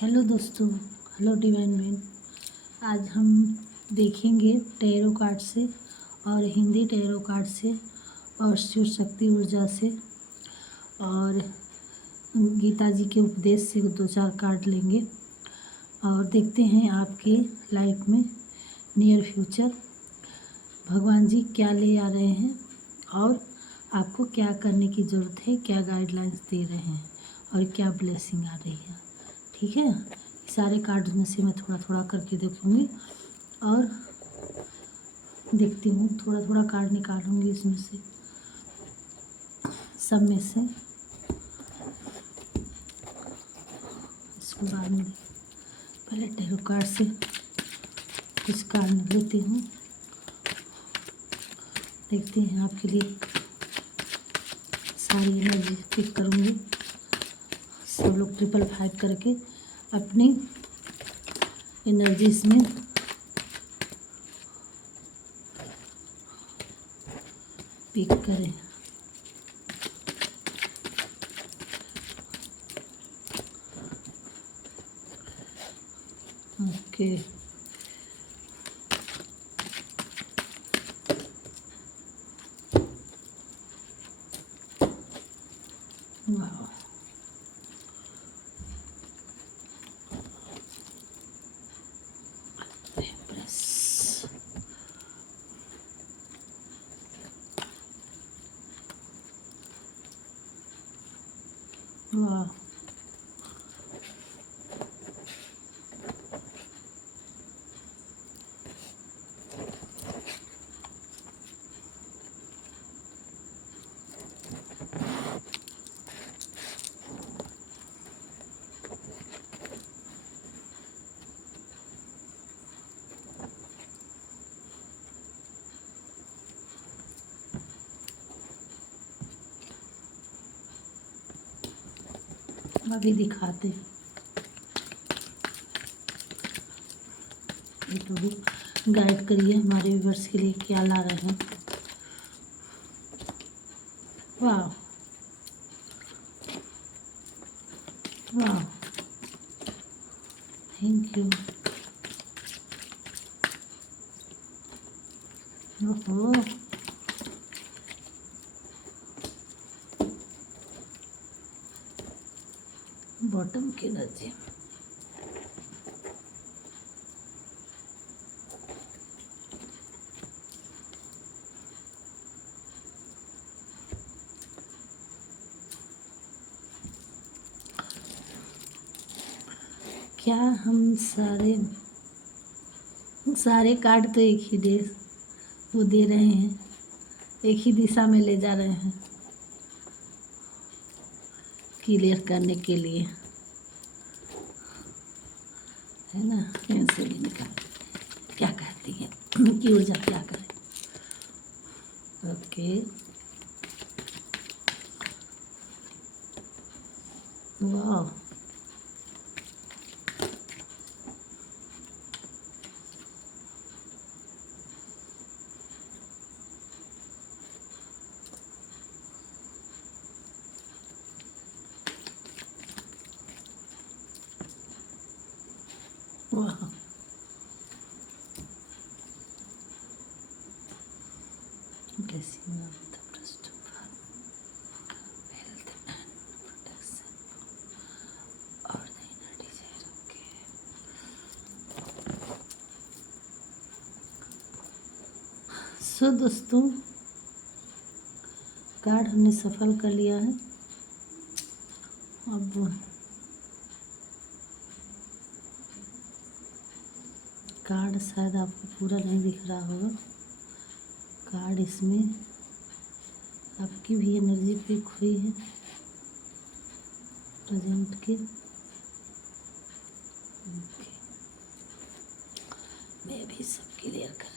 Hello दोस्तों, hello divine man. आज हम देखेंगे टैरो कार्ड से और हिंदी टैरो कार्ड से और शिव शक्ति ऊर्जा से और गीता जी के उपदेश से दो चार कार्ड लेंगे और देखते हैं आपके लाइफ में नियर फ्यूचर भगवान जी क्या ले आ रहे हैं और आपको क्या करने की ज़रूरत है, क्या गाइडलाइंस दे रहे हैं और क्या ब्लेसिंग आ रही है। ठीक है, सारे कार्ड में से मैं थोड़ा थोड़ा करके देखूँगी और देखती हूँ, थोड़ा थोड़ा कार्ड निकालूंगी इसमें से, सब में से। इसको बाद में पहले टैरो कार्ड से कुछ कार्ड लेती हूँ, देखते हैं आपके लिए सारी एनर्जी पिक करूँगी। सब लोग 555 करके अपनी एनर्जी इसमें पिक करें। ओके, वाह, प्रेस, वाह, अभी दिखाते हैं। ये तो भी गाइड करिए हमारे व्यूअर्स के लिए क्या ला रहे हैं। वाह, वाह, थैंक यू। ओहो, बॉटम की एनर्जी, क्या हम सारे कार्ड तो एक ही वो दे रहे हैं, एक ही दिशा में ले जा रहे हैं क्लियर करने के लिए, है ना। ऐसे भी निकाल क्या कहती है कि ऊर्जा क्या करे। ओके, वाह, वाह, blessing of the trust of health and protection और the inner desire। ओके, सो दोस्तों, कार्ड हमने सफल कर लिया है। अब कार्ड शायद आपको पूरा नहीं दिख रहा होगा। कार्ड इसमें आपकी भी एनर्जी पिक हुई है प्रेजेंट के। ओके, मैं भी सब क्लियर कर रही हूँ।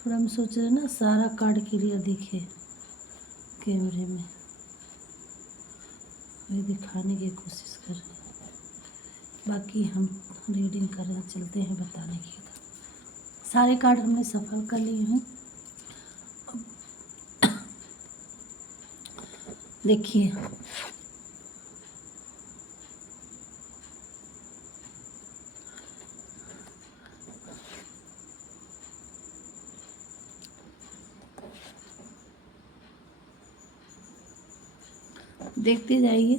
थोड़ा हम सोच रहे हैं ना सारा कार्ड क्लियर दिखे कैमरे में, वही दिखाने की कोशिश कर रहे हैं। बाकी हम रीडिंग कर रहे हैं, चलते हैं बताने की तरफ। सारे कार्ड हमने सफल कर लिए हैं। देखिए देखते जाइए।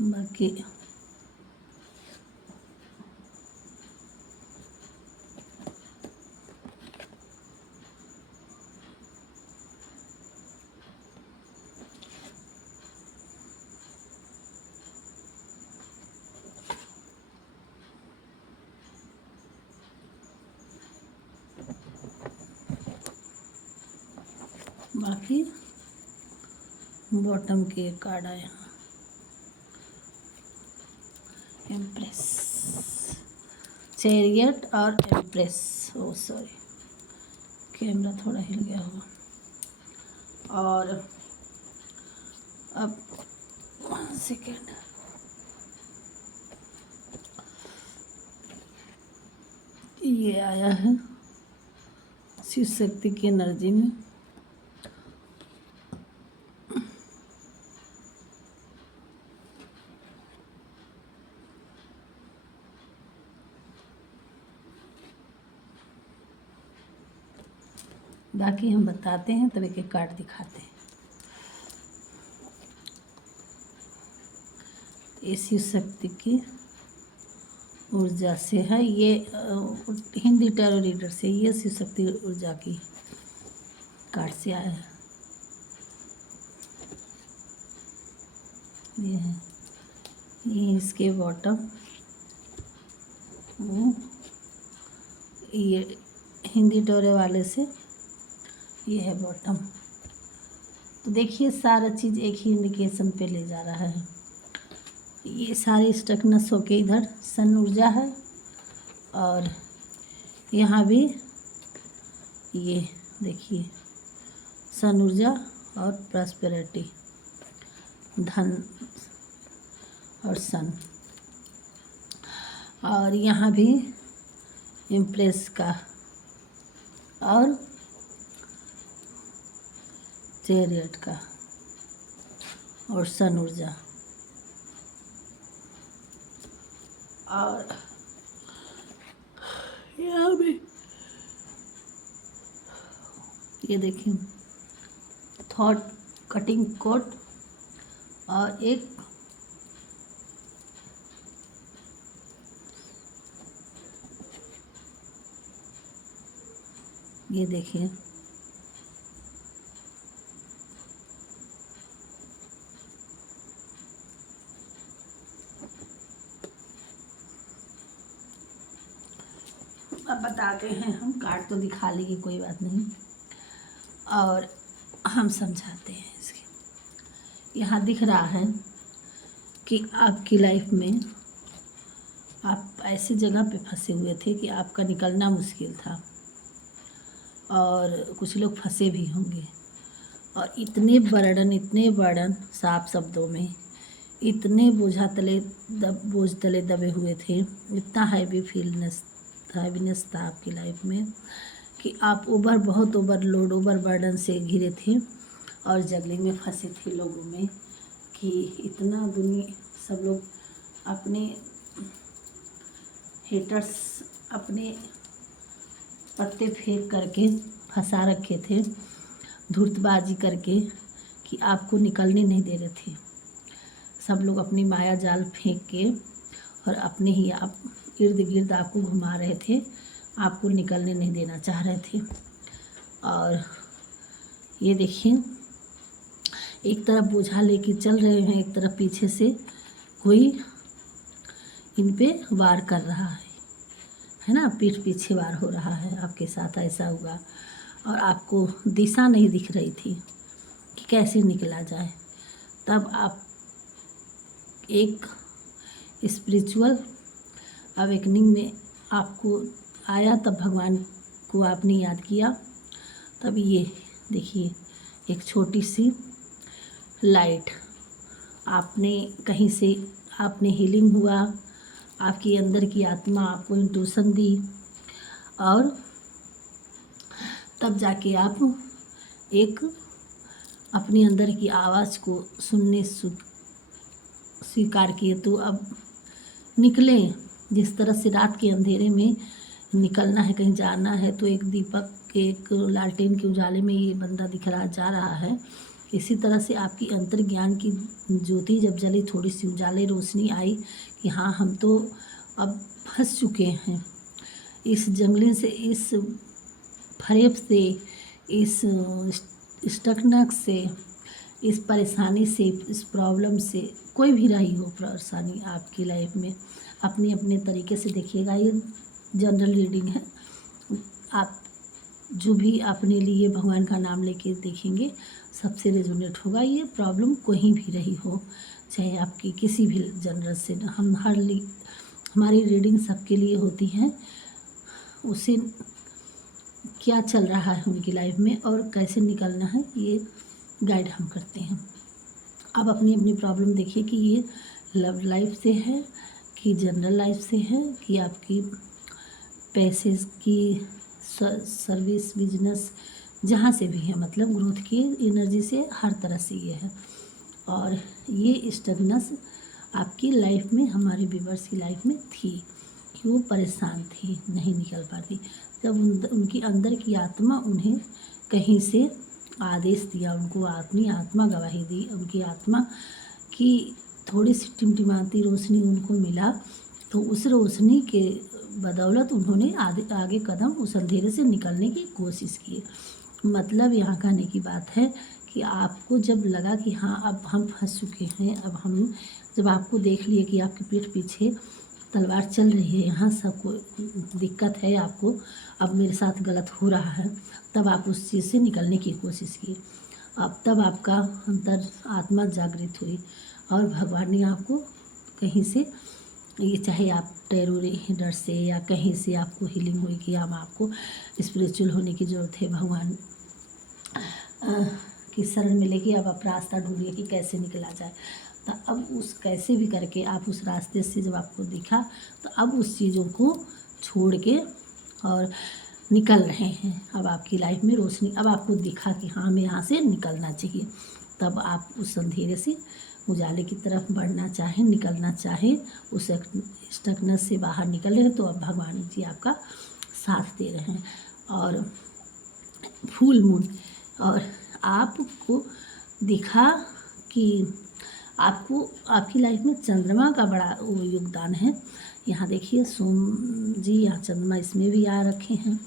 बाकी बाकी बॉटम के कार्ड आए, एम्प्रेस, चैरियट और एम्प्रेस। ओ सॉरी, कैमरा थोड़ा हिल गया होगा। और अब 1 सेकेंड, ये आया है शिव शक्ति की एनर्जी में। बाकी हम बताते हैं तब एक एक कार्ड दिखाते हैं। ये शिव शक्ति की ऊर्जा से है, ये हिंदी टैरो रीडर से, ये शिव शक्ति ऊर्जा की कार्ड से आया है। ये है, ये इसके बॉटम, ये हिंदी टैरो वाले से ये है बॉटम। तो देखिए सारा चीज़ एक ही इंडिकेशन पे ले जा रहा है। ये सारी स्टकनेस होके इधर सन ऊर्जा है, और यहाँ भी ये देखिए सन ऊर्जा और प्रॉस्पेरिटी, धन और सन। और यहाँ भी इम्प्रेस का और चैरियट का और सन ऊर्जा। और यहाँ भी ये देखिए थॉट कटिंग कोट और एक ये देखिए अब बताते हैं हम, कार्ड तो दिखा लेंगे कोई बात नहीं, और हम समझाते हैं इसके। यहाँ दिख रहा है कि आपकी लाइफ में आप ऐसी जगह पे फंसे हुए थे कि आपका निकलना मुश्किल था, और कुछ लोग फंसे भी होंगे, और इतने बर्डन साफ शब्दों में, इतने बोझ तले दबे हुए थे, इतना हैवीनेस था आपकी लाइफ में कि आप बहुत ओवरलोड बर्डन से घिरे थे, और जगलिंग में फंसे थे लोगों में कि इतना दुनिया, सब लोग अपने हेटर्स अपने पत्ते फेंक करके फंसा रखे थे, धूर्तबाजी करके कि आपको निकलने नहीं दे रहे थे। सब लोग अपनी माया जाल फेंक के और अपने ही आप इर्द गिर्द आपको घुमा रहे थे, आपको निकलने नहीं देना चाह रहे थे। और ये देखिए एक तरफ बोझा लेके चल रहे हैं, एक तरफ पीछे से कोई इन पे वार कर रहा है ना, पीठ पीछे वार हो रहा है। आपके साथ ऐसा हुआ और आपको दिशा नहीं दिख रही थी कि कैसे निकला जाए। तब आप एक स्पिरिचुअल अवेकनिंग में आपको आया, तब भगवान को आपने याद किया, तब ये देखिए एक छोटी सी लाइट आपने कहीं से आपने हीलिंग हुआ, आपकी अंदर की आत्मा आपको इंट्यूशन दी और तब जाके आप एक अपने अंदर की आवाज़ को सुनने स्वीकार किए। तो अब निकलें, जिस तरह से रात के अंधेरे में निकलना है, कहीं जाना है, तो एक दीपक के एक लालटेन के उजाले में ये बंदा दिखला जा रहा है। इसी तरह से आपकी अंतर ज्ञान की ज्योति जब जली, थोड़ी सी उजाले रोशनी आई कि हाँ हम तो अब फंस चुके हैं इस जंगली से, इस फरेब से, इस स्टकनेस से, इस परेशानी से, इस प्रॉब्लम से। कोई भी रही हो परेशानी आपकी लाइफ में, अपने अपने तरीके से देखिएगा। ये जनरल रीडिंग है, आप जो भी अपने लिए भगवान का नाम लेके देखेंगे सबसे रेजोनेट होगा। ये प्रॉब्लम कहीं भी रही हो, चाहे आपकी किसी भी जनरल से, हम हमारी रीडिंग सबके लिए होती है। उसे क्या चल रहा है उनकी लाइफ में और कैसे निकलना है, ये गाइड हम करते हैं। अब अपनी अपनी प्रॉब्लम देखिए कि ये लव लाइफ से है कि जनरल लाइफ से है कि आपकी पैसे की सर्विस बिजनेस जहाँ से भी है, मतलब ग्रोथ की एनर्जी से, हर तरह से ये है। और ये स्टगनेस आपकी लाइफ में, हमारे व्यूअर्स की लाइफ में थी कि वो परेशान थी, नहीं निकल पाती। जब उनकी अंदर की आत्मा उन्हें कहीं से आदेश दिया, उनको अपनी आत्मा गवाही दी, उनकी आत्मा की थोड़ी सी टिमटिमाती रोशनी उनको मिला, तो उस रोशनी के बदौलत उन्होंने आगे कदम उस अंधेरे से निकलने की कोशिश की। मतलब यहाँ कहने की बात है कि आपको जब लगा कि हाँ अब हम फंस चुके हैं, अब हम जब आपको देख लिए कि आपकी पीठ पीछे तलवार चल रही है, यहाँ सबको दिक्कत है, आपको अब मेरे साथ गलत हो रहा है, तब आप उस चीज़ से निकलने की कोशिश की। अब तब आपका अंतर आत्मा जागृत हुई और भगवान ने आपको कहीं से, ये चाहे आप टैरो रीडर से या कहीं से आपको हीलिंग हुई कि हम आपको स्पिरिचुअल होने की ज़रूरत है, भगवान की शरण मिलेगी, अब आप रास्ता ढूंढिए कि कैसे निकला जाए। तो अब उस कैसे भी करके आप उस रास्ते से जब आपको दिखा, तो अब उस चीज़ों को छोड़ के और निकल रहे हैं। अब आपकी लाइफ में रोशनी, अब आपको दिखा कि हाँ हमें यहाँ से निकलना चाहिए, तब आप उस अंधेरे से उजाले की तरफ बढ़ना चाहें, निकलना चाहें, उस स्टकनेस से बाहर निकल रहे हैं, तो अब भगवान जी आपका साथ दे रहे हैं। और फुल मून और आपको दिखा कि आपको आपकी लाइफ में चंद्रमा का बड़ा योगदान है। यहाँ देखिए सोम जी, यहाँ चंद्रमा इसमें भी आ रखे हैं,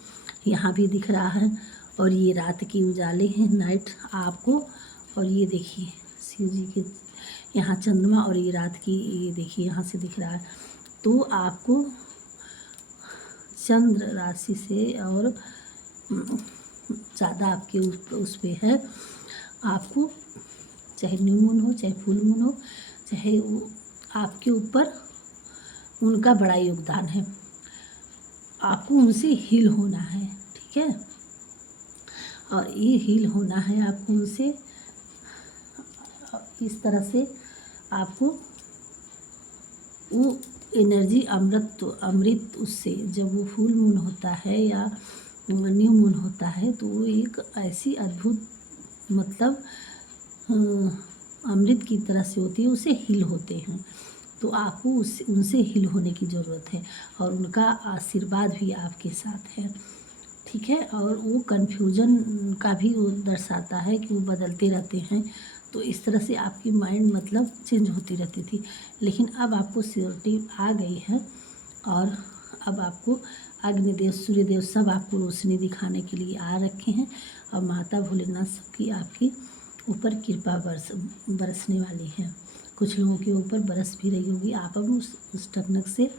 यहाँ भी दिख रहा है, और ये रात की उजाले हैं, नाइट आपको, और ये देखिए शिव जी के यहाँ चंद्रमा, और ये रात की, ये देखिए यहाँ से दिख रहा है। तो आपको चंद्र राशि से और ज़्यादा आपके उस पे है, आपको चाहे न्यू मून हो, चाहे फुल मून हो, चाहे वो आपके ऊपर उनका बड़ा योगदान है। आपको उनसे हील होना है, ठीक है, और ये हील होना है आपको उनसे। इस तरह से आपको वो एनर्जी अमृत उससे, जब वो फुल मून होता है या न्यू मून होता है, तो वो एक ऐसी अद्भुत, मतलब अमृत की तरह से होती है, उसे हील होते हैं। तो आपको उनसे हील होने की ज़रूरत है, और उनका आशीर्वाद भी आपके साथ है, ठीक है। और वो कन्फ्यूजन का भी वो दर्शाता है कि वो बदलते रहते हैं, तो इस तरह से आपकी माइंड मतलब चेंज होती रहती थी, लेकिन अब आपको श्योरिटी आ गई है, और अब आपको अग्निदेव, सूर्यदेव सब आपको रोशनी दिखाने के लिए आ रखे हैं, और माता भोलेनाथ सबकी आपकी ऊपर कृपा बरसने वाली है। कुछ लोगों के ऊपर बरस भी रही होगी। आप अब उस टकनक से,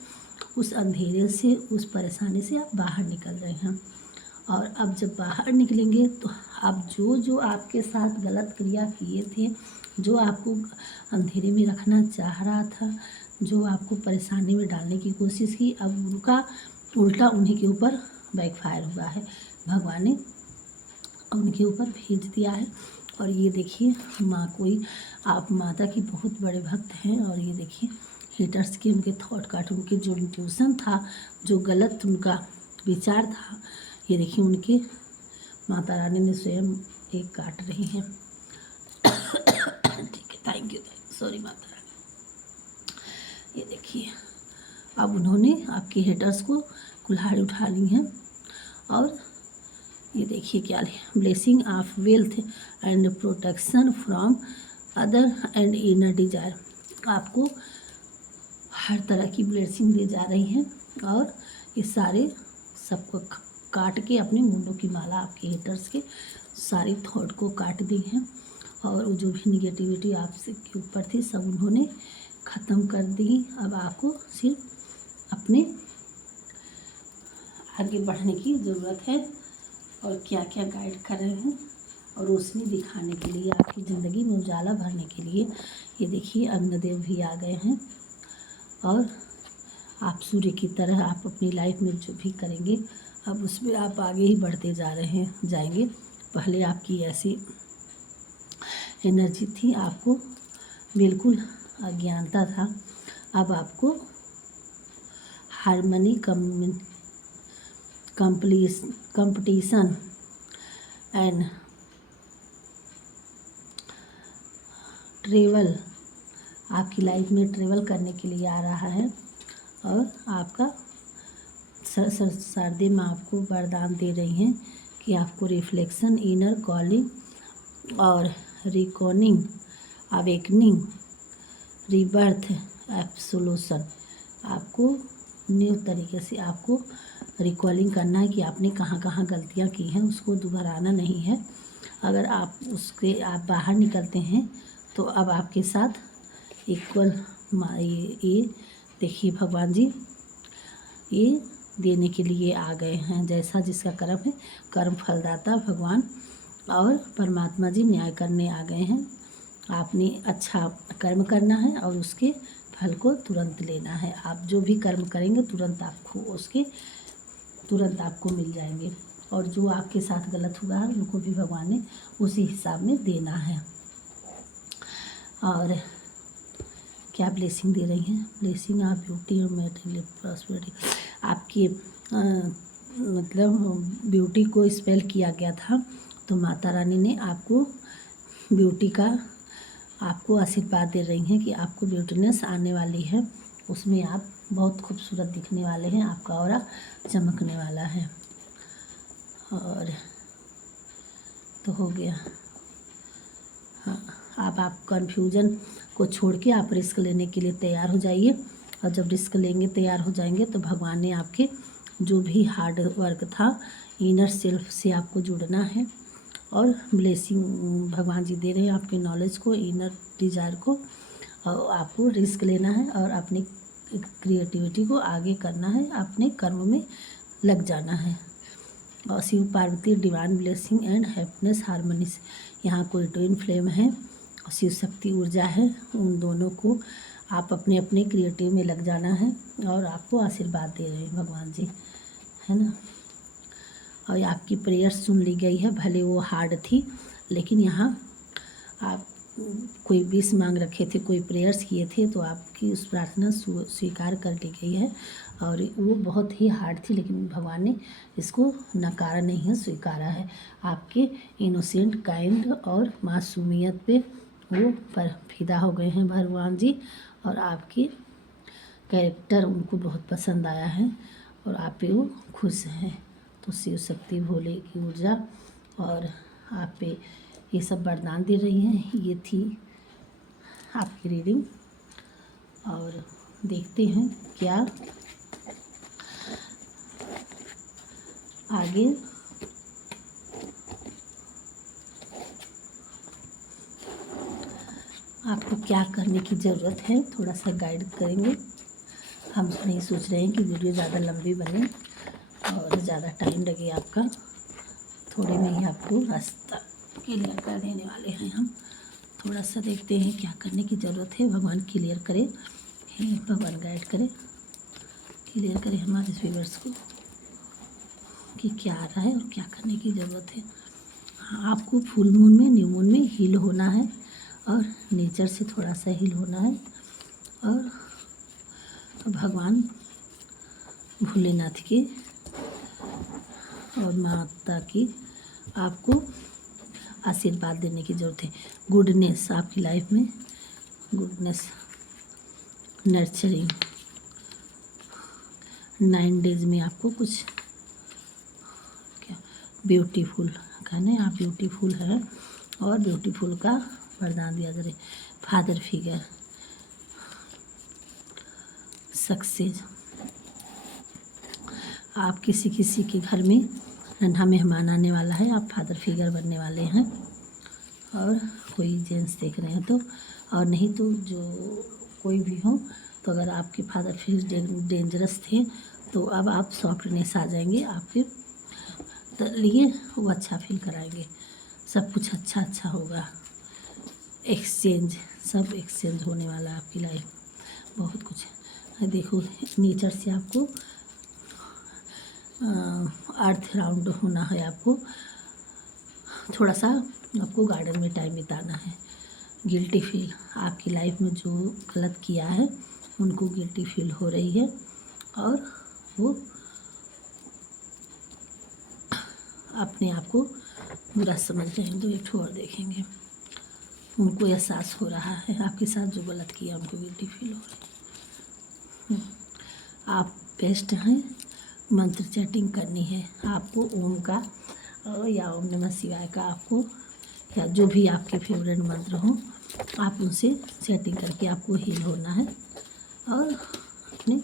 उस अंधेरे से, उस परेशानी से आप बाहर निकल रहे हैं। और अब जब बाहर निकलेंगे तो अब जो आपके साथ गलत क्रिया किए थे, जो आपको अंधेरे में रखना चाह रहा था, जो आपको परेशानी में डालने की कोशिश की, अब उनका उल्टा उन्हीं के ऊपर बैकफायर हुआ है, भगवान ने उनके ऊपर भेज दिया है। और ये देखिए माँ कोई, आप माता की बहुत बड़े भक्त हैं। और ये देखिए हेटर्स के उनके थॉट काट, उनके जो इंट्यूशन था, जो गलत उनका विचार था, ये देखिए उनके माता रानी ने स्वयं एक काट रही हैं। ठीक है, thank you, sorry Mata Rani. ये देखिए अब उन्होंने आपके हेटर्स को कुल्हाड़ी उठा ली हैं। और ये देखिए क्या लिखा, blessing of wealth and protection from other and inner desire. आपको हर तरह की ब्लेसिंग दे जा रही हैं। और ये सारे सबको काट के अपने मुंडों की माला आपके हेटर्स के सारी थॉट को काट दी हैं। और जो भी निगेटिविटी आपसे के ऊपर थी सब उन्होंने ख़त्म कर दी। अब आपको सिर्फ अपने आगे बढ़ने की ज़रूरत है। और क्या क्या गाइड कर रहे हैं और रोशनी दिखाने के लिए, आपकी ज़िंदगी में उजाला भरने के लिए। ये देखिए अग्निदेव भी आ गए हैं। और आप सूर्य की तरह आप अपनी लाइफ में जो भी करेंगे अब उसमें आप आगे ही बढ़ते जा रहे हैं जाएंगे। पहले आपकी ऐसी एनर्जी थी, आपको बिल्कुल अज्ञानता था, अब आपको हारमनी कंपटीशन एंड ट्रेवल, आपकी लाइफ में ट्रेवल करने के लिए आ रहा है। और आपका शारदे माँ आपको वरदान दे रही हैं कि आपको रिफ्लेक्शन, इनर कॉलिंग और रिकॉर्डिंग, अवेकनिंग, रीबर्थ, एब्सोल्यूशन, आपको न्यू तरीके से आपको रिकॉलिंग करना है कि आपने कहाँ कहाँ गलतियाँ की हैं, उसको दोहराना नहीं है। अगर आप उसके आप बाहर निकलते हैं तो अब आपके साथ इक्वल ये देखिए भगवान जी ये देने के लिए आ गए हैं। जैसा जिसका कर्म है, कर्म फलदाता भगवान और परमात्मा जी न्याय करने आ गए हैं। आपने अच्छा कर्म करना है और उसके फल को तुरंत लेना है। आप जो भी कर्म करेंगे तुरंत आपको मिल जाएंगे। और जो आपके साथ गलत हुआ है उनको भी भगवान ने उसी हिसाब में देना है। और क्या ब्लेसिंग दे रही हैं, ब्लेसिंग ऑफ ब्यूटी और मैटेरियल प्रॉस्पेरिटी। आपकी मतलब ब्यूटी को स्पेल किया गया था, तो माता रानी ने आपको ब्यूटी का आपको आशीर्वाद दे रही हैं कि आपको ब्यूटीनेस आने वाली है, उसमें आप बहुत खूबसूरत दिखने वाले हैं, आपका ऑरा चमकने वाला है। और तो हो गया। हाँ, आप कन्फ्यूजन को छोड़ के आप रिस्क लेने के लिए तैयार हो जाइए। और जब रिस्क लेंगे, तैयार हो जाएंगे, तो भगवान ने आपके जो भी हार्ड वर्क था, इनर सेल्फ से आपको जुड़ना है। और ब्लेसिंग भगवान जी दे रहे हैं आपके नॉलेज को, इनर डिज़ायर को। और आपको रिस्क लेना है और अपनी क्रिएटिविटी को आगे करना है, अपने कर्म में लग जाना है। और Shiva Parvati divine blessing and happiness harmony से यहाँ कोई ट्विन फ्लेम है और शिव शक्ति ऊर्जा है, उन दोनों को आप अपने अपने क्रिएटिव में लग जाना है। और आपको आशीर्वाद दे रहे हैं भगवान जी, है ना। और आपकी प्रेयर्स सुन ली गई है, भले वो हार्ड थी, लेकिन यहाँ आप कोई विश मांग रखे थे, कोई प्रेयर्स किए थे, तो आपकी उस प्रार्थना स्वीकार कर ली गई है। और वो बहुत ही हार्ड थी, लेकिन भगवान ने इसको नकारा नहीं है, स्वीकारा है। आपके इनोसेंट, काइंड और मासूमियत पे वो पर फिदा हो गए हैं भगवान जी। और आपकी कैरेक्टर उनको बहुत पसंद आया है और आप पे वो खुश हैं। तो शिव शक्ति भोले की ऊर्जा और आप पे ये सब वरदान दे रही हैं। ये थी आपकी रीडिंग। और देखते हैं क्या आगे आपको क्या करने की ज़रूरत है, थोड़ा सा गाइड करेंगे। हम नहीं सोच रहे हैं कि वीडियो ज़्यादा लंबी बने और ज़्यादा टाइम लगे आपका, थोड़े में ही आपको रास्ता क्लियर कर देने वाले हैं हम। थोड़ा सा देखते हैं क्या करने की ज़रूरत है। भगवान क्लियर करे, भगवान गाइड करे, क्लियर करे हमारे व्यूअर्स को। कि क्या आ रहा है और क्या करने की ज़रूरत है। आपको फुल मून में, न्यू मून में हील होना है और नेचर से थोड़ा सा हील होना है और भगवान भोलेनाथ की और माता की आपको आशीर्वाद देने की ज़रूरत है। गुडनेस आपकी लाइफ में, गुडनेस, नर्चरिंग 9 डेज में आपको कुछ क्या ब्यूटीफुल कहना है। आप ब्यूटीफुल हैं और ब्यूटीफुल का वरदान दिया जा रहा है। फादर फिगर, सक्सेस, आप किसी के घर में नन्हा मेहमान आने वाला है, आप फादर फिगर बनने वाले हैं और कोई जेंट्स देख रहे हैं तो, और नहीं तो जो कोई भी हो, तो अगर आपके फादर फिगर डेंजरस थे तो अब आप सॉफ्टनेस आ जाएंगे आपके लिए, वो अच्छा फील कराएंगे, सब कुछ अच्छा होगा। एक्सचेंज, सब एक्सचेंज होने वाला है आपकी लाइफ, बहुत कुछ है। देखो नेचर से आपको अर्थ राउंड होना है, आपको थोड़ा सा आपको गार्डन में टाइम बिताना है। गिल्टी फील, आपकी लाइफ में जो गलत किया है उनको गिल्टी फील हो रही है और वो अपने आप को बुरा समझ रहे हैं। तो एक ठो और देखेंगे, उनको एहसास हो रहा है आपके साथ जो गलत किया, उनको गिल्टी फील हो रही है। आप बेस्ट हैं, मंत्र चैटिंग करनी है आपको, ओम का या ओम नमः शिवाय का आपको, या जो भी आपके फेवरेट मंत्र हो, आप उनसे चैटिंग करके आपको हील होना है और अपने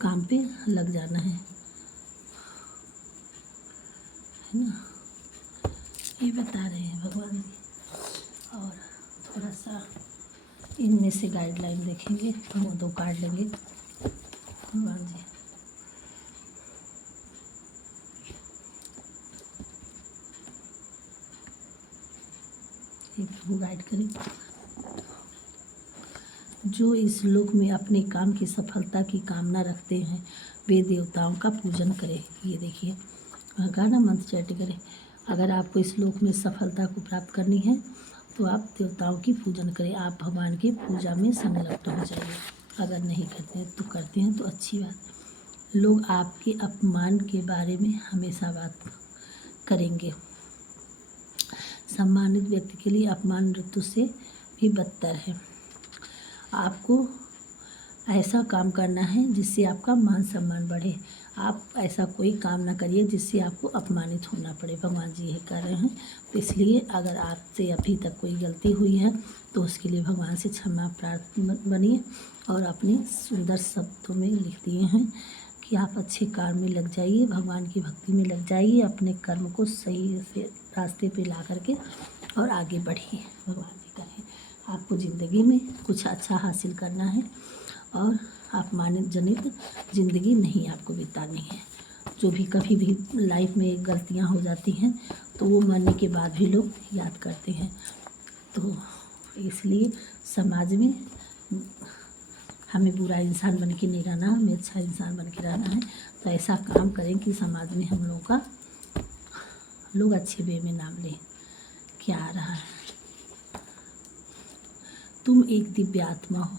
काम पे लग जाना है ना, ये बता रहे हैं भगवान जी। और थोड़ा सा इनमें से गाइडलाइन देखेंगे, हम 2 कार्ड लेंगे भगवान जी। ये प्रभु गाइड करें। जो इस लोक में अपने काम की सफलता की कामना रखते हैं वे देवताओं का पूजन करें। ये देखिए गाना मंत्र चैटिंग करें। अगर आपको इस लोक में सफलता को प्राप्त करनी है तो आप देवताओं की पूजन करें, आप भगवान की पूजा में संलग्न हो जाइए। अगर नहीं करते हैं तो करते हैं तो अच्छी बात। लोग आपके अपमान के बारे में हमेशा बात करेंगे। सम्मानित व्यक्ति के लिए अपमान मृत्यु से भी बदतर है। आपको ऐसा काम करना है जिससे आपका मान सम्मान बढ़े। आप ऐसा कोई काम ना करिए जिससे आपको अपमानित होना पड़े, भगवान जी ये कर रहे हैं। तो इसलिए अगर आपसे अभी तक कोई गलती हुई है तो उसके लिए भगवान से क्षमा प्रार्थना बनिए और अपने सुंदर शब्दों में लिख दिए हैं कि आप अच्छे काम में लग जाइए, भगवान की भक्ति में लग जाइए, अपने कर्म को सही से रास्ते पे ला करके और आगे बढ़िए। भगवान जी करें आपको ज़िंदगी में कुछ अच्छा हासिल करना है और अपमानित जनित ज़िंदगी नहीं आपको बितानी है। जो भी कभी भी लाइफ में गलतियां हो जाती हैं तो वो मरने के बाद भी लोग याद करते हैं। तो इसलिए समाज में हमें बुरा इंसान बन के नहीं रहना, हमें अच्छा इंसान बन के रहना है। तो ऐसा काम करें कि समाज में हम लोगों का लोग अच्छे वे में नाम लें। क्या आ रहा है, तुम एक दिव्य आत्मा हो,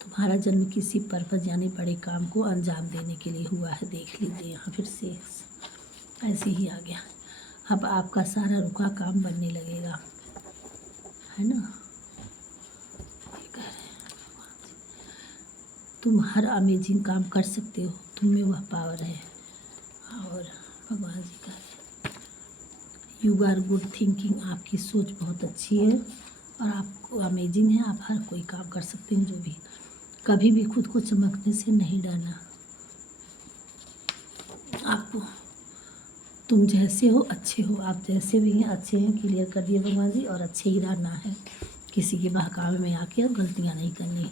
तुम्हारा जन्म किसी पर्पज यानी बड़े काम को अंजाम देने के लिए हुआ है। देख लीजिए यहाँ फिर से ऐसे ही आ गया। अब आपका सारा रुका काम बनने लगेगा, है ना। ये कह रहे हैं तुम हर अमेजिंग काम कर सकते हो, तुम में वह पावर है। और भगवान जी कह रहे हैं यू आर गुड थिंकिंग, आपकी सोच बहुत अच्छी है और आपको अमेजिंग है। आप हर कोई काम कर सकते हैं, जो भी कभी भी खुद को चमकने से नहीं डरना। आपको तुम जैसे हो अच्छे हो, आप जैसे भी हैं अच्छे हैं, क्लियर कर दिए भगवान जी। और अच्छे ही रहना है, किसी के बहकावे में आके गलतियां नहीं करनी।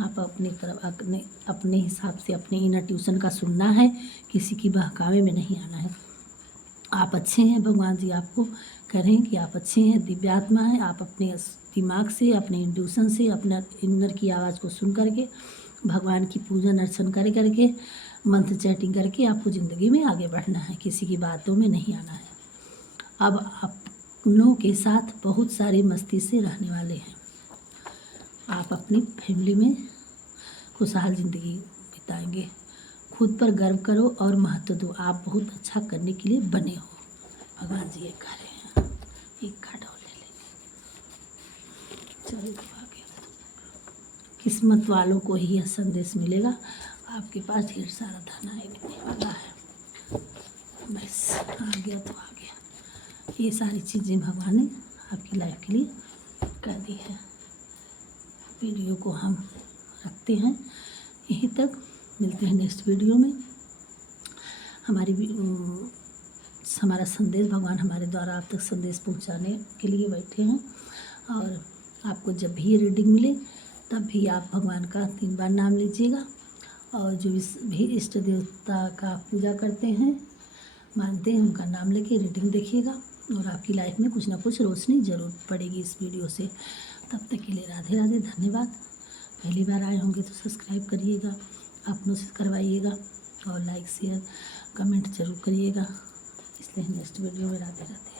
आप अपने हिसाब से अपने इनर ट्यूशन का सुनना है, किसी की बहकावे में नहीं आना है। आप अच्छे हैं, भगवान जी आपको कह रहे हैं कि आप अच्छे हैं, दिव्यात्मा हैं। आप अपने दिमाग से, अपने इंट्यूशन से, अपने इनर की आवाज़ को सुन करके, भगवान की पूजन अर्चन करके मंत्र चैटिंग करके आपको ज़िंदगी में आगे बढ़ना है, किसी की बातों में नहीं आना है। अब अपनों के साथ बहुत सारी मस्ती से रहने वाले हैं। आप अपनी फैमिली में खुशहाल ज़िंदगी बिताएंगे। खुद पर गर्व करो और महत्व दो। आप बहुत अच्छा करने के लिए बने हो। भगवान जी ये कह रहे हैं। एक खड़ा ले ले, चलो आगे। किस्मत वालों को ही यह संदेश मिलेगा, आपके पास ढेर सारा धन आने वाला है। बस आ गया तो आ गया। ये सारी चीज़ें भगवान ने आपकी लाइफ के लिए कर दी है। वीडियो को हम रखते हैं यहीं तक। मिलते हैं नेक्स्ट वीडियो में। हमारा संदेश भगवान हमारे द्वारा आप तक संदेश पहुंचाने के लिए बैठे हैं। और आपको जब भी ये रीडिंग मिले तब भी आप भगवान का 3 बार नाम लीजिएगा। और जो भी इष्ट देवता का पूजा करते हैं, मानते हैं, उनका नाम लेके रीडिंग देखिएगा और आपकी लाइफ में कुछ ना कुछ रोशनी ज़रूर पड़ेगी इस वीडियो से। तब तक के लिए राधे राधे, धन्यवाद। पहली बार आए होंगे तो सब्सक्राइब करिएगा, अपनों से करवाइएगा और लाइक शेयर कमेंट ज़रूर करिएगा। इसलिए नेक्स्ट वीडियो में राधे राधे।